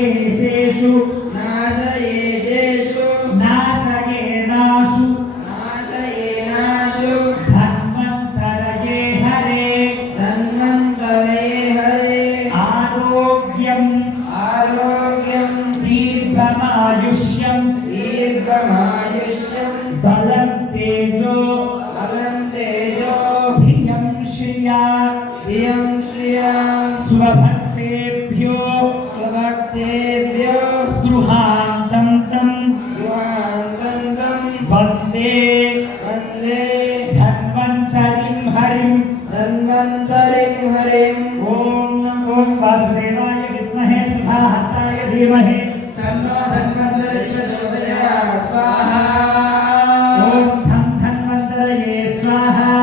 नाशयेषु नाशयेषु नाशयेनाशु नाशयेनाशु धन्वन्तरये हरे धन्वन्तरे हरे आरोग्यं आरोग्यं दीर्घमायुष्यं दीर्घमायुष्यं बलं तेजो धियं श्रिया स्वभक्तेभ्यो गृहान्तं वन्दे धन्वन्तरिं हरिम् ॐ वासुदेवाय विद्महे सुधाहस्ताय धीमहि तन्नो धन्वन्तरिं प्रचोदयात् स्वाहा ॐ धं धन्वन्तरये स्वाहा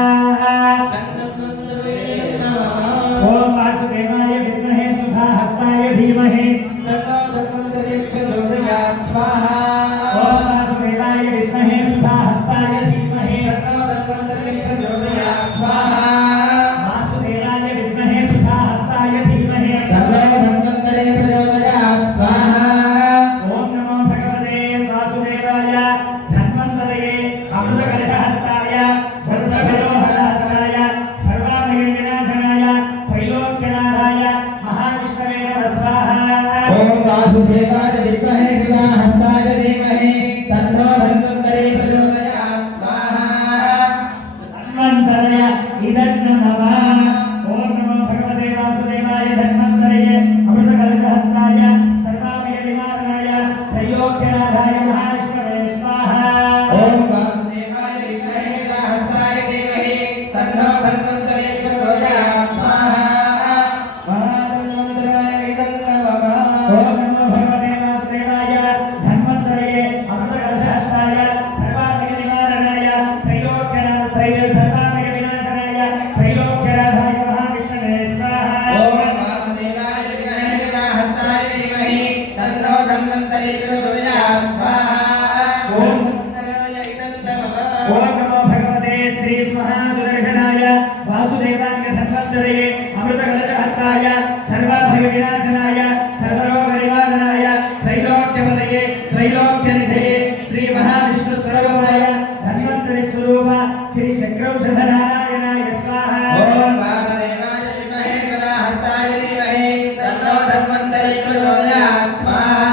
ॐ वासुदेवाय विद्महे सुधाहस्ताय धीमहि तन्नो धन्वन्तरिं प्रचोदयात् स्वाहा ॐ वासुदेवाय विद्महे सुधाहस्ताय धीमहि तन्नो धन्वन्तरिं प्रचोदयात् स्वाहा वासुदेवाय विद्महे सुधाहस्ताय धीमहि तन्नो धन्वन्तरिं प्रचोदयात् स्वाहा ॐ नमो भगवते वासुदेवाय धन्वन्तरये अमृतकलशहस्ताय सर्वभयोहस्ताय सर्वाभयविनाशनाय त्रैलोक्यनाथाय महाविष्णवे नमः स्वाहा ॐ वासुदेवाय विद्महे सुधाहस्ताय धीमहि तन्नो धन्वन्तरिं प्रचोदयात् स्वाहा धन्वन्तरय इदं नमः ॐ नमो भगवते वासुदेवाय धन्वन्तरये अमृतकलशहस्ताय सर्वाभयविनाशनाय त्रैलोक्यनाथाय महाविष्णवे स्वाहा ॐ वासुदेवाय विद्महे सुधाहस्ताय धीमहि तन्नो धन्वन्तरिं प्रचोदयात् स्वाहा महाधन्वन्तराय इदं नमः ॐ नमो भगवते वासुदेवाय धन्वन्तरये अमृतकलशहस्ताय सर्वाभयनिवारणाय सर्वाभयविनाशनाय त्रैलोक्यनाथाय महाविष्णवे स्वाहा ॐ वासुदेवाय विद्महे सुधाहस्ताय धीमहि तन्नो धन्वन्तरिं प्रचोदयात् स्वाहा धन्वन्तराय इदं नमः ॐ नमो भगवते श्री महासुदर्शनाय वासुदेवाय धन्वन्तरये अमृतकलशहस्ताय सर्वाभयविनाशनाय सर्वरोगनिवारणाय त्रैलोक्यपतये त्रैलोक्यनिधये श्री महाविष्णुस्वरूपाय धन्वन्तरि स्वरूप श्री चक्रौषधनारायणाय स्वाहा ॐ वासुदेवाय विद्महे सुधाहस्ताय धीमहि तन्नो धन्वन्तरिं प्रचोदयात् स्वाहा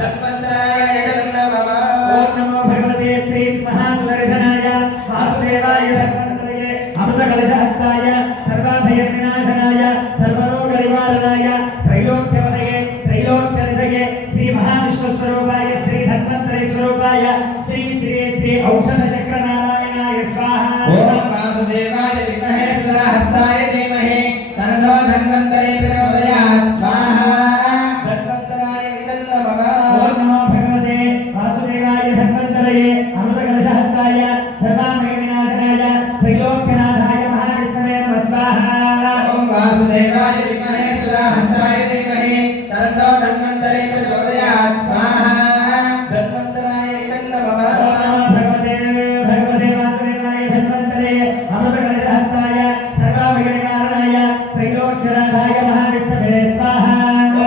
धन्वन्तराय इदं नमः ॐ नमो भगवते श्री महासुदर्शनाय वासुदेवाय धन्वन्तरये अमृतकलशहस्ताय सर्वाभयविनाशनाय सर्वरोगनिवारणाय त्रैलोक्यपतये त्रैलोक्यनिधये श्री महाविष्णुस्वरूपाय श्री धन्वन्तरि स्वरूपाय श्री श्री श्री औषधचक्रनारायणाय स्वाहा ॐ वासुदेवाय विद्महे सुधाहस्ताय धीमहि तन्नो धन्वन्तरिं प्रचोदयात् स्वाहा धन्वन्तराय इदं नमः ॐ नमो भगवते वासुदेवाय धन्वन्तरये अमृतकलशहस्ताय सर्वाभयविनाशनाय त्रैलोक्यनाथाय महाविष्णवे नमः स्वाहा ॐ वासुदेवाय विद्महे सुधाहस्ताय धीमहि तन्नो धन्वन्तरिं प्रचोदयात् स्वाहा धन्वन्तराय इदं नमः ॐ नमो भगवते वासुदेवाय धन्वन्तरये अमृतकलशहस्ताय सर्वाभयनिवारणाय त्रैलोक्यनाथाय महाविष्णवे स्वाहा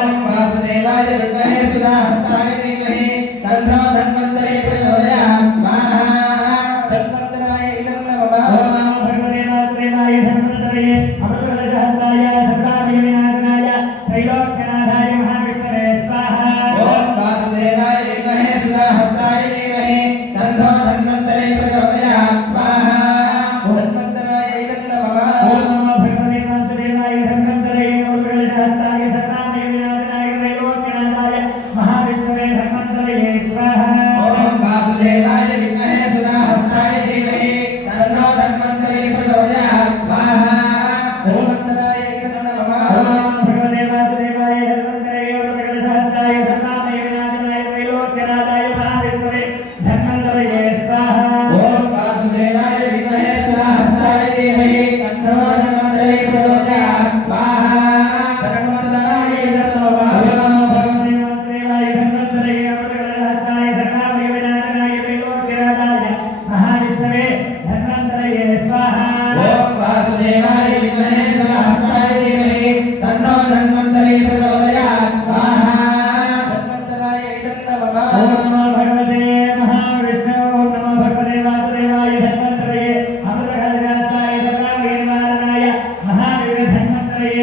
ॐ वासुदेवाय विद्महे सुधाहस्ताय धीमहि तन्नो धन्वन्तरिं प्रचोदयात् स्वाहा धन्वन्तराय इदं नमः ॐ नमो भगवते वासुदेवाय धन्वन्तरये अमृतकलशहस्ताय सर्वाभयविनाशनाय त्रैलोक्यनाथाय महाविष्णवे स्वाहा ॐ वासुदेवाय विद्महे सुधाहस्ताय धीमहि तन्नो धन्वन्तरिं प्रचोदयात् स्वाहा धन्वन्तराय इदं नमः ॐ नमो भगवते वासुदेवाय धन्वन्तरये अमृतकलशहस्ताय सर्वाभयविनाशनाय त्रैलोक्यनाथाय महाविष्णवे धन्वन्तरये स्वाहा ॐ वासुदेवाय विद्महे सुधाहस्ताय धीमहि तन्नो धन्वन्तरिं प्रचोदयात् स्वाहा धन्वन्तराय इदं नमः ॐ भगवते वासुदेवाय धन्वन्तरये अमृतकलशहस्ताय सर्वाभयविनाशनाय त्रैलोक्यनाथाय महाविष्णवे धन्वन्तरये स्वाहा ॐ वासुदेवाय विद्महे सुधाहस्ताय धीमहि तन्नो धन्वन्तरिं प्रचोदयात् स्वाहा धन्वन्तराय इदं नमः ॐ भगवते वासुदेवाय धन्वन्तरये अमृतकलशहस्ताय सर्वाभयविनाशनाय त्रैलोक्यनाथाय महाविष्णवे धन्वन्तरये स्वाहा ॐ वासुदेवाय विद्महे सुधाहस्ताय धीमहि तन्नो धन्वन्तरिं प्रचोदयात् स्वाहा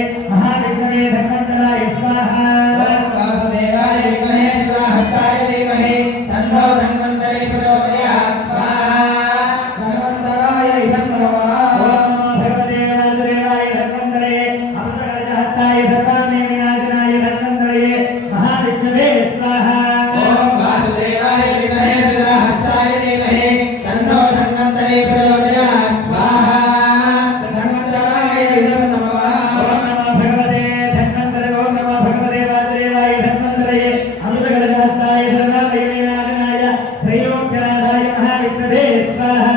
महाविष्णवे धन्वन्तराय स्वाहा ओम वासुदेवाय विद्महे सुधाहस्ताय धीमहि तन्नो धन्वन्तरि प्रचोदयात् स्वाहा धन्वन्तराय इदं नमः ओम भगवते वासुदेवाय धन्वन्तरे अमृतकलशहस्ताय सर्वामे विनाशनाय धन्वन्तरे महाविष्णवे स्वाहा ओम वासुदेवाय विद्महे सुधाहस्ताय धीमहि तन्नो धन्वन्तरि प्रचोदयात् स्वाहा धन्वन्तराय इदं नमः ओम नमो भगवते धन्वन्तरे ओम नमो भगवते वासुदेवाय धन्वन्तरे अमृतकलशहस्ताय सर्वामे विनाशनाय त्रैलोक्यनाथाय महाविष्णवे स्वाहा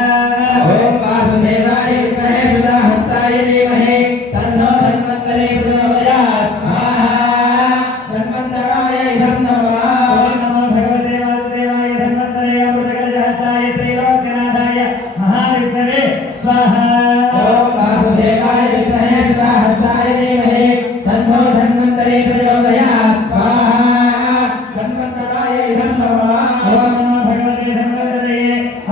ओम वासुदेवाय विद्महे सुधाहस्ताय धीमहि तन्नो धन्वन्तरि प्रचोदयात् स्वाहा धन्वन्तराय इदं नमः ओम नमो भगवते वासुदेवाय धन्वन्तरे अमृतकलशहस्ताय त्रैलोक्यनाथाय महाविष्णवे स्वाहा ओम वासुदेवाय विद्महे सुधाहस्ताय धीमहि तन्नो धन्वन्तरि प्रचोदयात् स्वाहा धन्वन्तराय इदं नमः ओम नमो भगवते धन्वन्तरे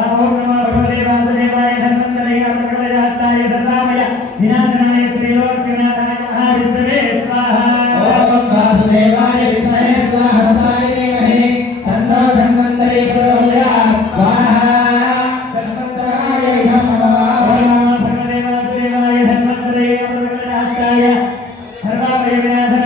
ओम नमो भगवते वासुदेवाय धन्वन्तरे अमृतकलशहस्ताय सर्वामय विनाशनाय त्रैलोक्यनाथाय महाविष्णवे स्वाहा ओम वासुदेवाय विद्महे सुधाहस्ताय धीमहि तन्नो धन्वन्तरि प्रचोदयात् स्वाहा धन्वन्तराय इदं नमः ओम नमो भगवते वासुदेवाय धन्वन्तरे अमृतकलशहस्ताय सर्वामय विनाशनाय